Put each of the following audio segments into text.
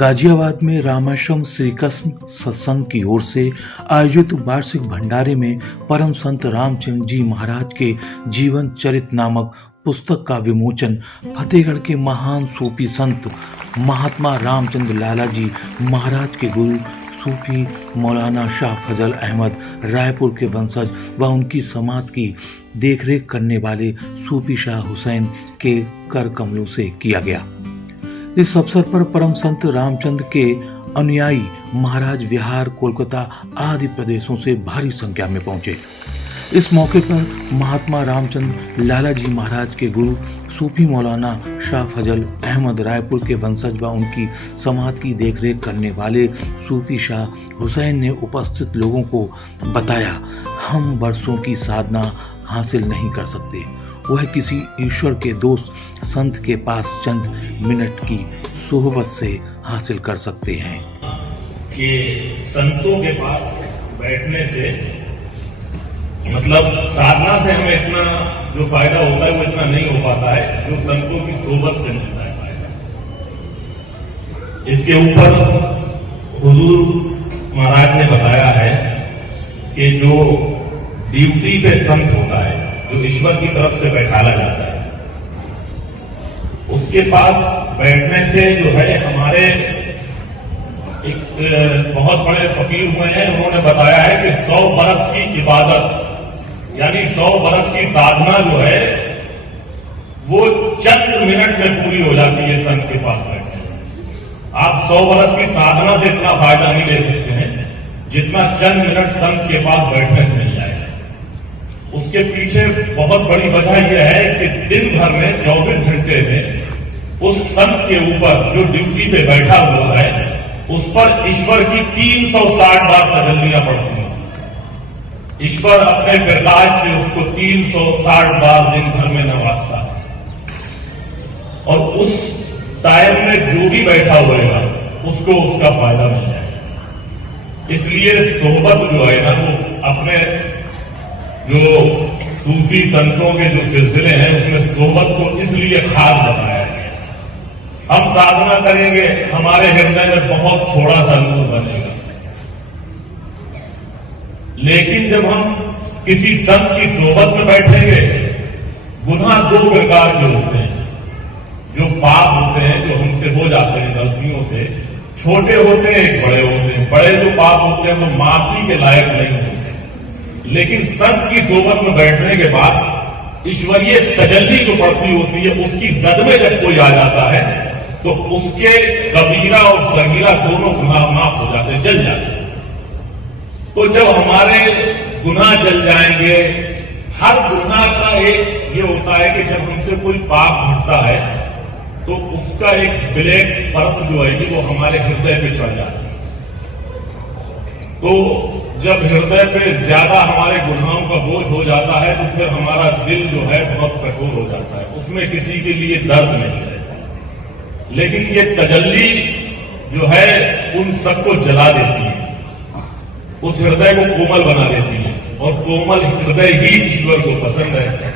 गाजियाबाद में रामाश्रम श्रीकृष्ण सत्संग की ओर से आयोजित वार्षिक भंडारे में परम संत रामचंद्र जी महाराज के जीवन चरित नामक पुस्तक का विमोचन फतेहगढ़ के महान सूफी संत महात्मा रामचंद्र लाला जी महाराज के गुरु सूफी मौलाना शाह फजल अहमद रायपुर के वंशज व उनकी समाज की देखरेख करने वाले सूफी शाह हुसैन के कर कमलों से किया गया। इस अवसर पर परम संत रामचंद्र के अनुयायी महाराज विहार, कोलकाता आदि प्रदेशों से भारी संख्या में पहुंचे। इस मौके पर महात्मा रामचंद्र लाला जी महाराज के गुरु सूफी मौलाना शाह फजल अहमद रायपुर के वंशज व उनकी समाज की देखरेख करने वाले सूफी शाह हुसैन ने उपस्थित लोगों को बताया, हम वर्षों की साधना हासिल नहीं कर सकते, वह किसी ईश्वर के दोस्त संत के पास चंद मिनट की सोहबत से हासिल कर सकते हैं। कि संतों के पास बैठने से मतलब साधना से हमें इतना जो फायदा होता है वो इतना नहीं हो पाता है जो संतों की सोहबत से मिलता है फायदा। इसके ऊपर हुजूर महाराज ने बताया है कि जो ड्यूटी पे संत होता है, जो ईश्वर की तरफ से बैठाला जाता है, उसके पास बैठने से जो है हमारे एक बहुत बड़े फकीर हुए हैं, उन्होंने बताया है कि 100 बरस की इबादत यानी 100 बरस की साधना जो है वो चंद मिनट में पूरी हो जाती है संत के पास बैठने। आप 100 बरस की साधना से इतना फायदा नहीं ले सकते हैं जितना चंद मिनट संत के पास बैठने से मिल जाएगा। उसके पीछे बहुत बड़ी वजह यह है कि दिन भर में 24 घंटे में उस संत के ऊपर जो ड्यूटी पे बैठा हुआ है उस पर ईश्वर की 360 बार तजल्लियां पड़ती हैं। ईश्वर अपने प्रकाश से उसको 360 बार दिन भर में नवाजता है और उस टाइम में जो भी बैठा हुएगा उसको उसका फायदा मिल जाएगा। इसलिए सोहबत जो है ना वो अपने जो सूफी संतों के जो सिलसिले हैं उसमें सोहबत को इसलिए खास बताया गया। हम साधना करेंगे, हमारे हृदय में बहुत थोड़ा सा नूर बनेगा, लेकिन जब हम किसी संत की सोहबत में बैठेंगे, गुनाह 2 प्रकार के होते हैं। जो पाप होते हैं जो हमसे हो जाते हैं गलतियों से, छोटे होते हैं, एक बड़े होते हैं। बड़े जो पाप होते हैं वो माफी के लायक नहीं होते, लेकिन संत की सोहबत में बैठने के बाद ईश्वरीय तजल्ली जो पड़ती होती है उसकी जद में जब कोई आ जाता है तो उसके कबीरा और सगीरा दोनों गुनाह माफ हो जाते हैं, जल जाते हैं। तो जब हमारे गुनाह जल जाएंगे, हर गुनाह का एक ये होता है कि जब हमसे कोई पाप घटता है तो उसका एक ब्लैक परत जो है वो हमारे हृदय पे चढ़ जाती है। तो जब हृदय पे ज्यादा हमारे गुनाहों का बोझ हो जाता है तो फिर हमारा दिल जो है बहुत कठोर हो जाता है, उसमें किसी के लिए दर्द नहीं है। लेकिन ये तजल्ली जो है उन सबको जला देती है, उस हृदय को कोमल बना देती है और कोमल हृदय ही ईश्वर को पसंद है।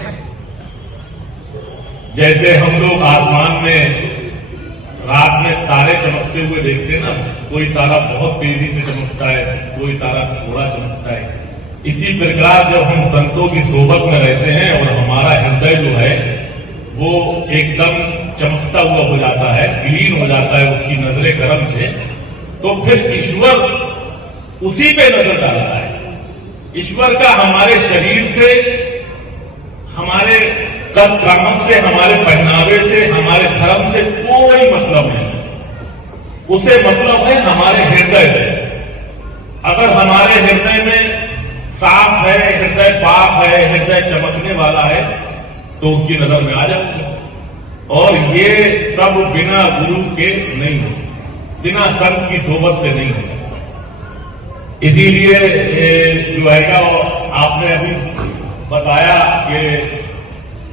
जैसे हम लोग आसमान में रात में तारे चमकते हुए देखते हैं ना, कोई तारा बहुत तेजी से चमकता है, कोई तारा थोड़ा चमकता है। इसी प्रकार जब हम संतों की सोहबत में रहते हैं और हमारा हृदय जो है वो एकदम चमकता हुआ हो जाता है, ग्रीन हो जाता है उसकी नजरे करम से, तो फिर ईश्वर उसी पे नजर डालता है। ईश्वर का हमारे शरीर से, हमारे कद कामत से, हमारे पहनावे से, हमारे धर्म से कोई मतलब नहीं, उसे मतलब है हमारे हृदय से। अगर हमारे हृदय में साफ है, हृदय पाप है, हृदय चमकने वाला है तो उसकी नजर में आ जाती है। और ये सब बिना गुरु के नहीं होते, बिना संत की सोहबत से नहीं होता। इसीलिए जो है आपने अभी बताया कि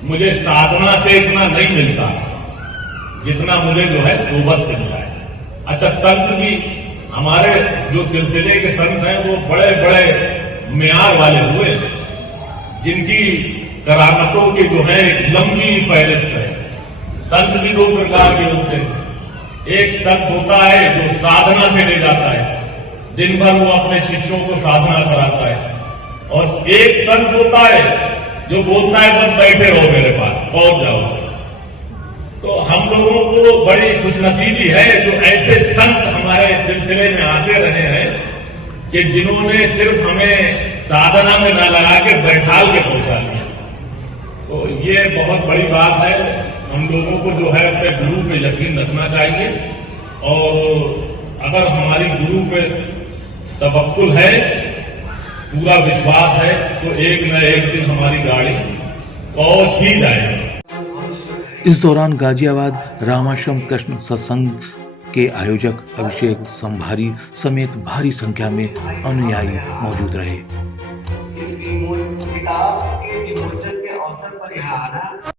मुझे साधना से इतना नहीं मिलता जितना मुझे जो है सोहबत से मिला है। अच्छा, संत भी हमारे जो सिलसिले के संत हैं वो बड़े बड़े म्यार वाले हुए, जिनकी करामतों की जो है एक लंबी फहरिस्त है। संत भी 2 प्रकार के होते हैं, एक संत होता है जो साधना से ले जाता है, दिन भर वो अपने शिष्यों को साधना कराता है, और एक संत होता है जो बोलता है बस बैठे रहो मेरे पास, पहुंच जाओ। तो हम लोगों को बड़ी खुशनसीबी है जो ऐसे संत हमारे सिलसिले में आते रहे हैं कि जिन्होंने सिर्फ हमें साधना में न लगा के बैठाल के पहुंचा दिया। तो ये बहुत बड़ी बात है। हम लोगों को जो है अपने गुरु पे यकीन रखना चाहिए, और अगर हमारी गुरु पे तवक्कुल है, पूरा विश्वास है, तो एक न एक दिन हमारी गाड़ी पहुंच ही जाएगी। इस दौरान गाजियाबाद रामाश्रम कृष्ण सत्संग के आयोजक अभिषेक संभारी समेत भारी संख्या में अनुयायी मौजूद रहे। इस किताब के विमोचन के अवसर पर यहाँ आना